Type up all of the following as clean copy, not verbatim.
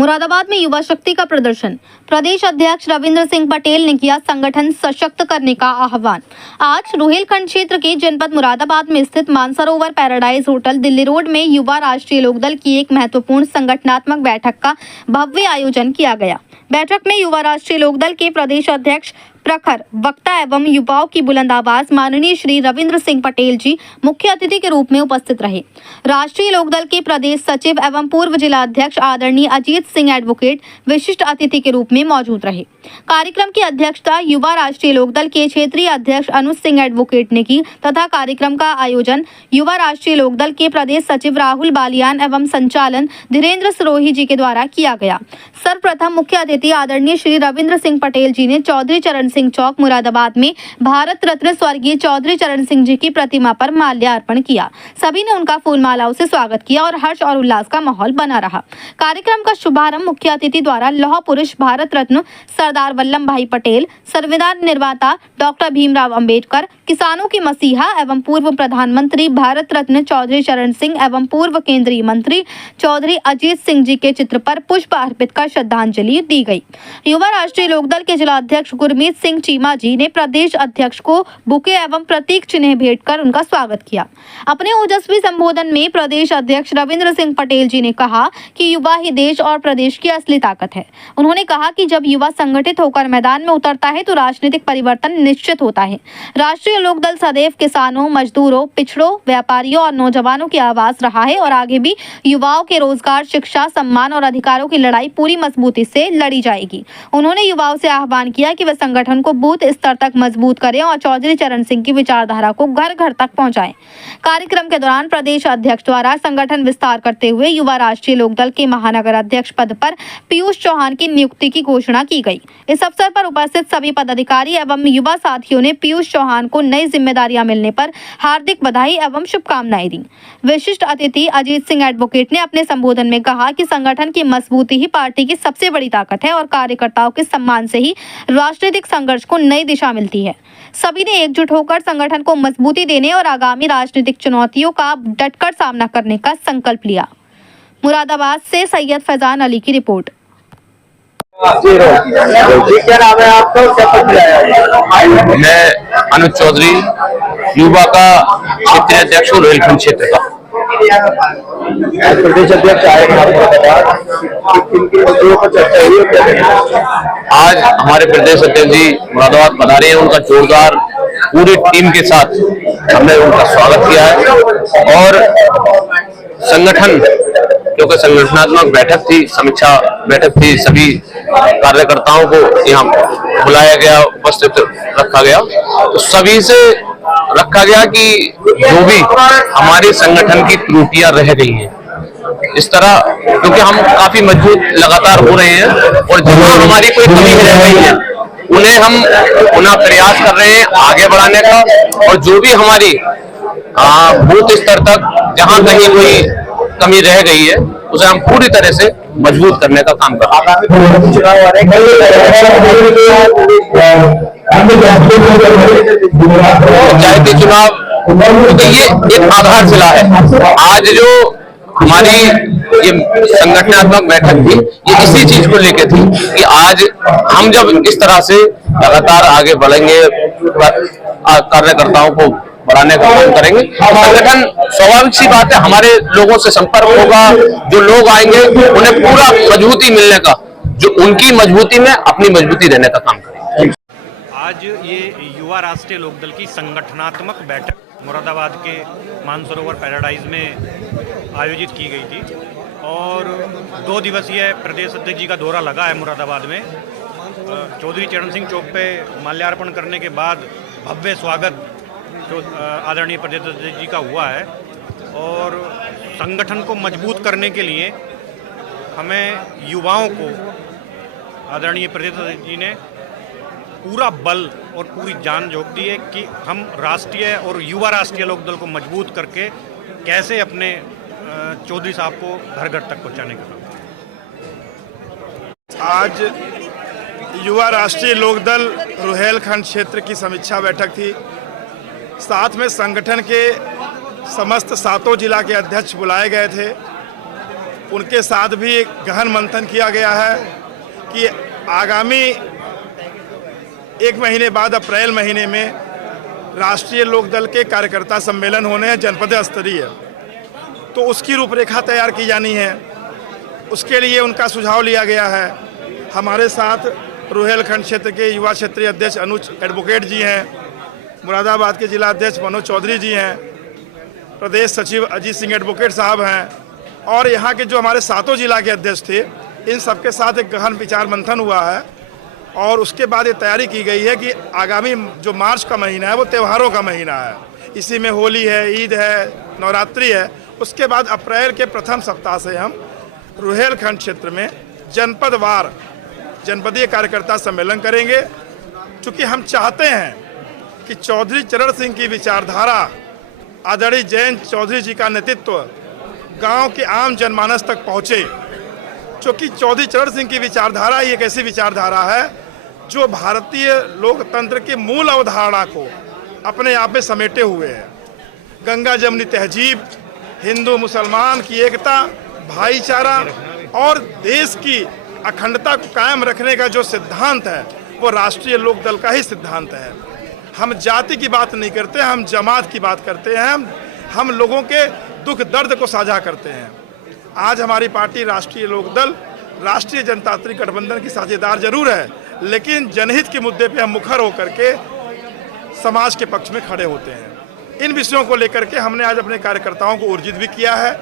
मुरादाबाद में युवा शक्ति का प्रदर्शन। प्रदेश अध्यक्ष रविंद्र सिंह पटेल ने किया संगठन सशक्त करने का आह्वान। आज रुहेलखंड क्षेत्र के जनपद मुरादाबाद में स्थित Mansarovar paradise hotel Delhi road में युवा राष्ट्रीय लोकदल की एक महत्वपूर्ण संगठनात्मक बैठक का भव्य आयोजन किया गया। बैठक में युवा राष्ट्रीय लोकदल के प्रदेश अध्यक्ष प्रखर वक्ता एवं युवाओं की बुलंद आवाज माननीय श्री रविंद्र सिंह पटेल जी मुख्य अतिथि के रूप में उपस्थित रहे। राष्ट्रीय लोकदल के प्रदेश सचिव एवं पूर्व जिला अध्यक्ष आदरणीय अजीत सिंह एडवोकेट विशिष्ट अतिथि के रूप में मौजूद रहे। कार्यक्रम की अध्यक्षता युवा राष्ट्रीय लोकदल के क्षेत्रीय अध्यक्ष अनुज सिंह एडवोकेट ने की तथा कार्यक्रम का आयोजन युवा राष्ट्रीय लोकदल के प्रदेश सचिव राहुल बालियान एवं संचालन धीरेन्द्र सिरोही जी के द्वारा किया गया। सर्वप्रथम मुख्य अतिथि आदरणीय श्री रविंद्र सिंह पटेल जी ने चौधरी चरण सिंह चौक मुरादाबाद में भारत रत्न स्वर्गीय चौधरी चरण सिंह जी की प्रतिमा पर माल्यार्पण किया। सभी ने उनका फूल मालाओं से स्वागत किया और हर्ष और उल्लास का माहौल बना रहा। कार्यक्रम का शुभारंभ मुख्य अतिथि द्वारा लौह पुरुष भारत रत्न सरदार वल्लभ भाई पटेल, संविधान निर्माता डॉक्टर भीमराव अंबेडकर, किसानों के मसीहा एवं पूर्व प्रधानमंत्री भारत रत्न चौधरी चरण सिंह एवं पूर्व केंद्रीय मंत्री चौधरी अजीत सिंह जी के चित्र पर पुष्प अर्पित कर श्रद्धांजलि दी गई। युवा राष्ट्रीय लोकदल के जिला अध्यक्ष गुरमीत सिंह चीमा जी ने प्रदेश अध्यक्ष को बुके एवं प्रतीक चिन्ह भेंट कर उनका स्वागत किया। अपने ओजस्वी संबोधन में प्रदेश अध्यक्ष रविंद्र सिंह पटेल जी ने कहा कि युवा ही देश और प्रदेश की असली ताकत है। उन्होंने कहा कि जब युवा संगठित होकर मैदान में उतरता है तो राजनीतिक परिवर्तन निश्चित होता है। राष्ट्रीय लोकदल सदैव किसानों, मजदूरों, पिछड़ों, व्यापारियों और नौजवानों की आवाज रहा है और आगे भी युवाओं के रोजगार, शिक्षा, सम्मान और अधिकारों की लड़ाई पूरी मजबूती से लड़ी जाएगी। उन्होंने युवाओं से आह्वान किया कि वे संगठन को बूथ स्तर तक मजबूत करें और चौधरी चरण सिंह की विचारधारा को घर घर तक पहुंचाएं। कार्यक्रम के दौरान प्रदेश अध्यक्ष द्वारा संगठन विस्तार करते हुए युवा राष्ट्रीय लोकदल के महानगर अध्यक्ष पद पर पीयूष चौहान की नियुक्ति की घोषणा की गई। इस अवसर पर उपस्थित सभी पदाधिकारी एवं युवा साथियों ने पीयूष चौहान को नई जिम्मेदारियां मिलने पर हार्दिक बधाई एवं शुभकामनाएं दी। विशिष्ट अतिथि अजीत सिंह एडवोकेट ने अपने संबोधन में कहा कि संगठन की मजबूती ही पार्टी की सबसे बड़ी ताकत है और कार्यकर्ताओं के सम्मान से ही राजनीतिक संघर्ष को नई दिशा मिलती है। सभी ने एकजुट होकर संगठन को मजबूती देने और आगामी राजनीतिक चुनौतियों का डटकर सामना करने का संकल्प लिया। मुरादाबाद से सैयद फैजान अली की रिपोर्ट। क्या नाम है आपका? मैं अनुज चौधरी, युवा का क्षेत्रीय अध्यक्ष हूँ रुहेलखंड क्षेत्र का। प्रदेश अध्यक्ष आए आज हमारे प्रदेश अध्यक्ष जी मुरादाबाद पधारे हैं। उनका जोरदार पूरी टीम के साथ हमने उनका स्वागत किया है और संगठन, क्योंकि संगठनात्मक बैठक थी, समीक्षा बैठक थी, सभी कार्यकर्ताओं को यहाँ बुलाया गया, उपस्थित रखा गया। तो सभी से रखा गया कि जो भी हमारे संगठन की त्रुटियां रह गई हैं इस तरह, क्योंकि हम काफी मजबूत लगातार हो रहे हैं और जहाँ हमारी कोई कमी रह गई है उन्हें हम पुनः प्रयास कर रहे हैं आगे बढ़ाने का, और जो भी हमारी बूथ स्तर तक जहाँ कहीं कोई कमी रह गई है उसे हम पूरी तरह से मजबूत करने का काम कर रहे हैं। पंचायती चुनाव तो ये एक आधारशिला है। आज जो हमारी ये संगठनात्मक बैठक थी ये इसी चीज को लेकर थी कि आज हम जब इस तरह से लगातार आगे बढ़ेंगे, कार्यकर्ताओं को बढ़ाने का काम करेंगे, संगठन स्वाभाविक सी बात है हमारे लोगों से संपर्क होगा, जो लोग आएंगे उन्हें पूरा मजबूती मिलने का, जो उनकी मजबूती में अपनी मजबूती देने का काम करेंगे। आज ये युवा राष्ट्रीय लोकदल की संगठनात्मक बैठक मुरादाबाद के मानसरोवर पैराडाइज में आयोजित की गई थी और 2 दिवसीय प्रदेश अध्यक्ष जी का दौरा लगा है मुरादाबाद में। चौधरी चरण सिंह चौक पे माल्यार्पण करने के बाद भव्य स्वागत जो आदरणीय प्रदेश अध्यक्ष जी का हुआ है और संगठन को मजबूत करने के लिए हमें युवाओं को आदरणीय प्रदेश अध्यक्ष जी ने पूरा बल और पूरी जान झोंक दी है कि हम राष्ट्रीय और युवा राष्ट्रीय लोकदल को मजबूत करके कैसे अपने चौधरी साहब को घर घर तक पहुंचाने का काम। आज युवा राष्ट्रीय लोकदल रुहेलखंड क्षेत्र की समीक्षा बैठक थी। साथ में संगठन के समस्त 7 जिला के अध्यक्ष बुलाए गए थे उनके साथ भी गहन मंथन किया गया है कि आगामी 1 महीने बाद अप्रैल महीने में राष्ट्रीय लोकदल के कार्यकर्ता सम्मेलन होने हैं जनपद स्तरीय, तो उसकी रूपरेखा तैयार की जानी है। उसके लिए उनका सुझाव लिया गया है। हमारे साथ रुहेलखंड क्षेत्र के युवा क्षेत्रीय अध्यक्ष अनुज एडवोकेट जी हैं, मुरादाबाद के जिला अध्यक्ष मनोज चौधरी जी हैं, प्रदेश सचिव अजीत सिंह एडवोकेट साहब हैं, और यहाँ के जो हमारे 7 जिला के अध्यक्ष थे, इन सबके साथ एक गहन विचार मंथन हुआ है। और उसके बाद ये तैयारी की गई है कि आगामी जो मार्च का महीना है वो त्योहारों का महीना है। इसी में होली है, ईद है, नवरात्रि है। उसके बाद अप्रैल के प्रथम सप्ताह से हम रुहेलखंड क्षेत्र में जनपदवार जनपदीय कार्यकर्ता सम्मेलन करेंगे, क्योंकि हम चाहते हैं कि चौधरी चरण सिंह की विचारधारा, आदरणीय जयंत चौधरी जी का नेतृत्व गांव के आम जनमानस तक पहुंचे। क्योंकि चौधरी चरण सिंह की विचारधारा एक ऐसी विचारधारा है जो भारतीय लोकतंत्र की मूल अवधारणा को अपने आप में समेटे हुए है। गंगा जमुनी तहजीब, हिंदू मुसलमान की एकता, भाईचारा और देश की अखंडता को कायम रखने का जो सिद्धांत है वो राष्ट्रीय लोकदल का ही सिद्धांत है। हम जाति की बात नहीं करते, हम जमात की बात करते हैं, हम लोगों के दुख दर्द को साझा करते हैं। आज हमारी पार्टी राष्ट्रीय लोकदल राष्ट्रीय जनतांत्रिक गठबंधन की साझेदार जरूर है, लेकिन जनहित के मुद्दे पे हम मुखर होकर के समाज के पक्ष में खड़े होते हैं। इन विषयों को लेकर के हमने आज अपने कार्यकर्ताओं को ऊर्जित भी किया है,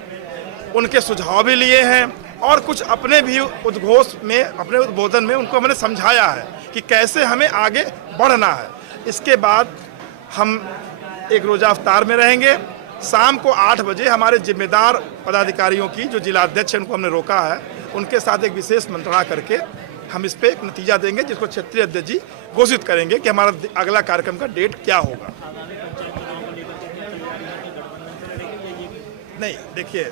उनके सुझाव भी लिए हैं और कुछ अपने भी उद्घोष में, अपने उद्बोधन में उनको हमने समझाया है कि कैसे हमें आगे बढ़ना है। इसके बाद हम एक रोजा अफ्तार में रहेंगे। शाम को 8 बजे हमारे जिम्मेदार पदाधिकारियों की जो जिला अध्यक्ष हैं उनको हमने रोका है, उनके साथ एक विशेष मंत्रणा करके हम इस पे एक नतीजा देंगे, जिसको क्षेत्रीय अध्यक्ष जी घोषित करेंगे कि हमारा अगला कार्यक्रम का डेट क्या होगा। नहीं, देखिए,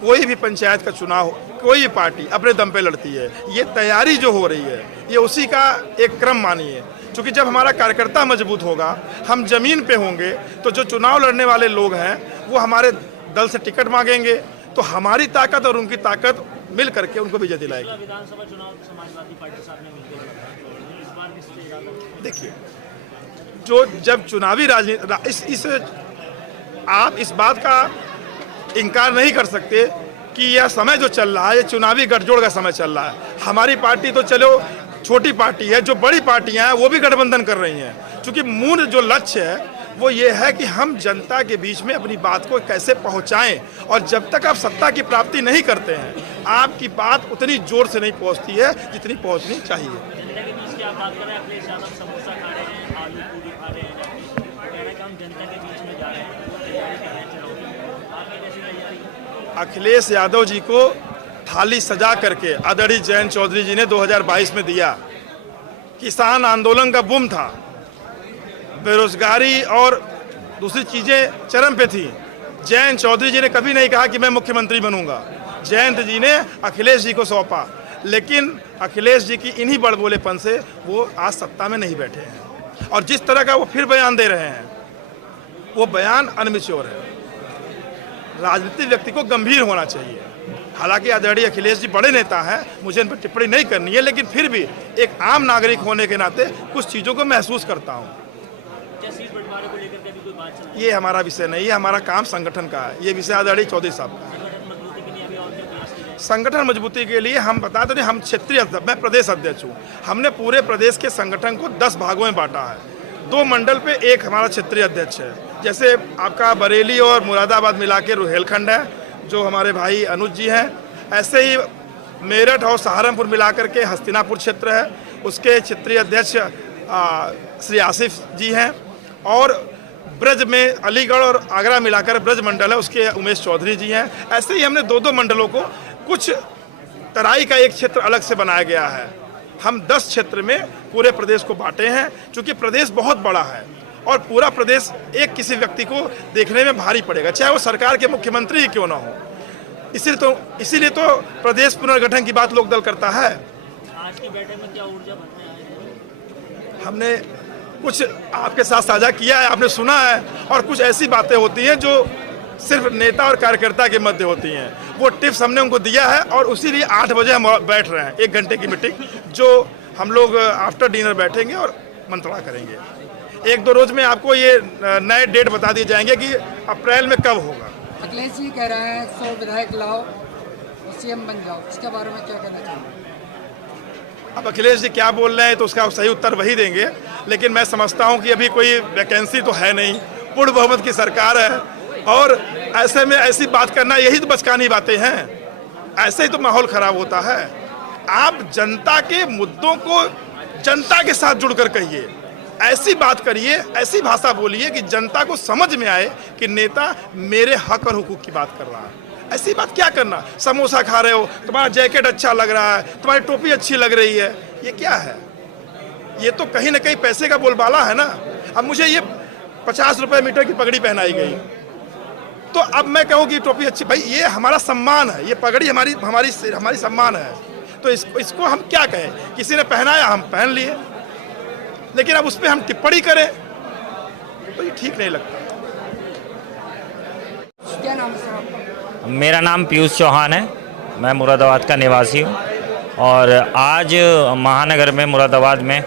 कोई भी पंचायत का चुनाव, कोई भी पार्टी अपने दम पे लड़ती है। ये तैयारी जो हो रही है ये उसी का एक क्रम मानिए, क्योंकि जब हमारा कार्यकर्ता मजबूत होगा, हम जमीन पे होंगे, तो जो चुनाव लड़ने वाले लोग हैं वो हमारे दल से टिकट मांगेंगे, तो हमारी ताकत और उनकी ताकत मिल करके उनको विजय दिलाएगी। विधानसभा चुनाव समाजवादी पार्टी साथ में मिलकर इस बार किस, देखिए, जो जब चुनावी राजनीति, आप इस बात का इनकार नहीं कर सकते कि यह समय जो चल रहा है ये चुनावी गठजोड़ का समय चल रहा है। हमारी पार्टी तो चलो छोटी पार्टी है, जो बड़ी पार्टियां हैं वो भी गठबंधन कर रही हैं, क्योंकि मूल जो लक्ष्य है वो ये है कि हम जनता के बीच में अपनी बात को कैसे पहुंचाएं। और जब तक आप सत्ता की प्राप्ति नहीं करते हैं, आपकी बात उतनी जोर से नहीं पहुंचती है जितनी पहुंचनी चाहिए। जनता के बीच की आप बात कर रहे हैं, अखिलेश यादव समोसा खा रहे हैं, आलू पूरी खा रहे हैं, कह रहे हैं कि हम जनता के बीच में जा रहे हैं, वो तैयारी कर रहे हैं चुनाव की। आपकी कैसी तैयारी? अखिलेश यादव जी को थाली सजा करके आदरणीय जयंत चौधरी जी ने 2022 में दिया। किसान आंदोलन का बूम था, बेरोजगारी और दूसरी चीजें चरम पे थी। जयंत चौधरी जी ने कभी नहीं कहा कि मैं मुख्यमंत्री बनूंगा। जयंत जी ने अखिलेश जी को सौंपा, लेकिन अखिलेश जी की इन्हीं बड़बोलेपन से वो आज सत्ता में नहीं बैठे हैं। और जिस तरह का वो फिर बयान दे रहे हैं, वो बयान अनमिच्योर है। राजनीतिक व्यक्ति को गंभीर होना चाहिए। हालांकि आदरणीय अखिलेश जी बड़े नेता हैं, मुझे इन पर टिप्पणी नहीं करनी है, लेकिन फिर भी एक आम नागरिक होने के नाते कुछ चीज़ों को महसूस करता हूँ। सीट बंटवारे को लेकर के भी कोई बात चल रही है? ये हमारा विषय नहीं है, हमारा काम संगठन का है। ये विषय आदरणीय चौधरी साहब का है। मजबूती के लिए अभी और क्या प्रयास किए जाएंगे? संगठन मजबूती के लिए हम बता दें, हम क्षेत्रीय अध्यक्ष, मैं प्रदेश अध्यक्ष हूँ। हमने पूरे प्रदेश के संगठन को 10 भागों में बांटा है। 2 मंडल पे एक हमारा क्षेत्रीय अध्यक्ष है। जैसे आपका बरेली और मुरादाबाद मिला के रुहेलखंड है, जो हमारे भाई अनुज जी हैं। ऐसे ही मेरठ और सहारनपुर मिलाकर के हस्तिनापुर क्षेत्र है, उसके क्षेत्रीय अध्यक्ष श्री आसिफ जी हैं। और ब्रज में अलीगढ़ और आगरा मिलाकर ब्रज मंडल है, उसके उमेश चौधरी जी हैं। ऐसे ही हमने 2-2 मंडलों को, कुछ तराई का एक क्षेत्र अलग से बनाया गया है। हम 10 क्षेत्र में पूरे प्रदेश को बांटे हैं, क्योंकि प्रदेश बहुत बड़ा है और पूरा प्रदेश एक किसी व्यक्ति को देखने में भारी पड़ेगा, चाहे वो सरकार के मुख्यमंत्री ही क्यों ना हो। इसीलिए तो प्रदेश पुनर्गठन की बात लोकदल करता है। आज की बैठक में क्या ऊर्जा भरने आए हैं? हमने कुछ आपके साथ साझा किया है, आपने सुना है, और कुछ ऐसी बातें होती हैं जो सिर्फ नेता और कार्यकर्ता के मध्य होती हैं, वो टिप्स हमने उनको दिया है और उसी लिए 8 बजे हम बैठ रहे हैं, 1 घंटे की मीटिंग जो हम लोग आफ्टर डिनर बैठेंगे और मंत्रणा करेंगे। 1-2 रोज में आपको ये नए डेट बता दिए जाएंगे कि अप्रैल में कब होगा। अखिलेश जी कह रहे हैं 100 विधायक लाओ और सीएम बन जाओ, इसके बारे में क्या कहना चाहेंगे? अब अखिलेश जी क्या बोल रहे हैं तो उसका सही उत्तर वही देंगे, लेकिन मैं समझता हूं कि अभी कोई वैकेंसी तो है नहीं, पूर्ण बहुमत की सरकार है और ऐसे में ऐसी बात करना यही तो बचकानी बातें हैं, ऐसे ही तो माहौल खराब होता है। आप जनता के मुद्दों को जनता के साथ जुड़कर कहिए, ऐसी बात करिए, ऐसी भाषा बोलिए कि जनता को समझ में आए कि नेता मेरे हक और हुकूक की बात कर रहा है। ऐसी बात क्या करना, समोसा खा रहे हो, तुम्हारा जैकेट अच्छा लग रहा है, तुम्हारी टोपी अच्छी लग रही है, ये क्या है? ये तो कहीं ना कहीं पैसे का बोलबाला है ना। अब मुझे ये 50 रुपए मीटर की पगड़ी पहनाई गई, तो अब मैं कहूँ कि टोपी अच्छी, भाई ये हमारा सम्मान है, ये पगड़ी हमारी हमारी हमारी सम्मान है, तो इसको हम क्या कहें? किसी ने पहनाया, हम पहन लिए, लेकिन अब उस पर हम टिप्पणी करें तो ये ठीक नहीं लगता। क्या नाम है सर आपका? मेरा नाम पीयूष चौहान है, मैं मुरादाबाद का निवासी हूँ और आज महानगर में मुरादाबाद में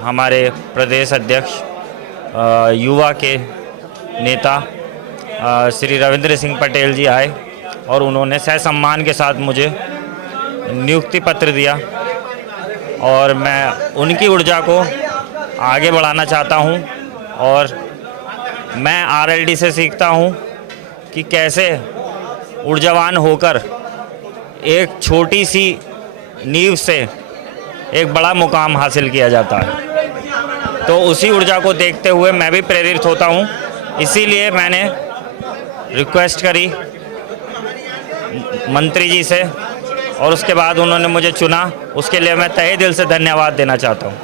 हमारे प्रदेश अध्यक्ष युवा के नेता श्री रविंद्र सिंह पटेल जी आए और उन्होंने सहसम्मान के साथ मुझे नियुक्ति पत्र दिया और मैं उनकी ऊर्जा को आगे बढ़ाना चाहता हूँ और मैं आरएलडी से सीखता हूँ कि कैसे ऊर्जावान होकर एक छोटी सी नींव से एक बड़ा मुकाम हासिल किया जाता है। तो उसी ऊर्जा को देखते हुए मैं भी प्रेरित होता हूँ, इसीलिए मैंने रिक्वेस्ट करी मंत्री जी से और उसके बाद उन्होंने मुझे चुना, उसके लिए मैं तहे दिल से धन्यवाद देना चाहता हूँ।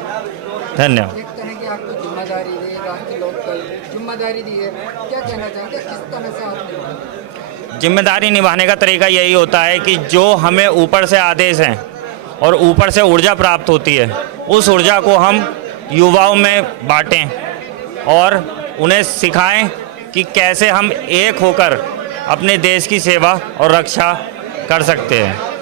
धन्यवाद। एक तरह की आपको जिम्मेदारी दी, राष्ट्रीय लोकदल जिम्मेदारी दी है, क्या कहना चाहेंगे, किस तरह से आप निभाएंगे? जिम्मेदारी निभाने का तरीका यही होता है कि जो हमें ऊपर से आदेश हैं और ऊपर से ऊर्जा प्राप्त होती है, उस ऊर्जा को हम युवाओं में बांटें और उन्हें सिखाएं कि कैसे हम एक होकर अपने देश की सेवा और रक्षा कर सकते हैं।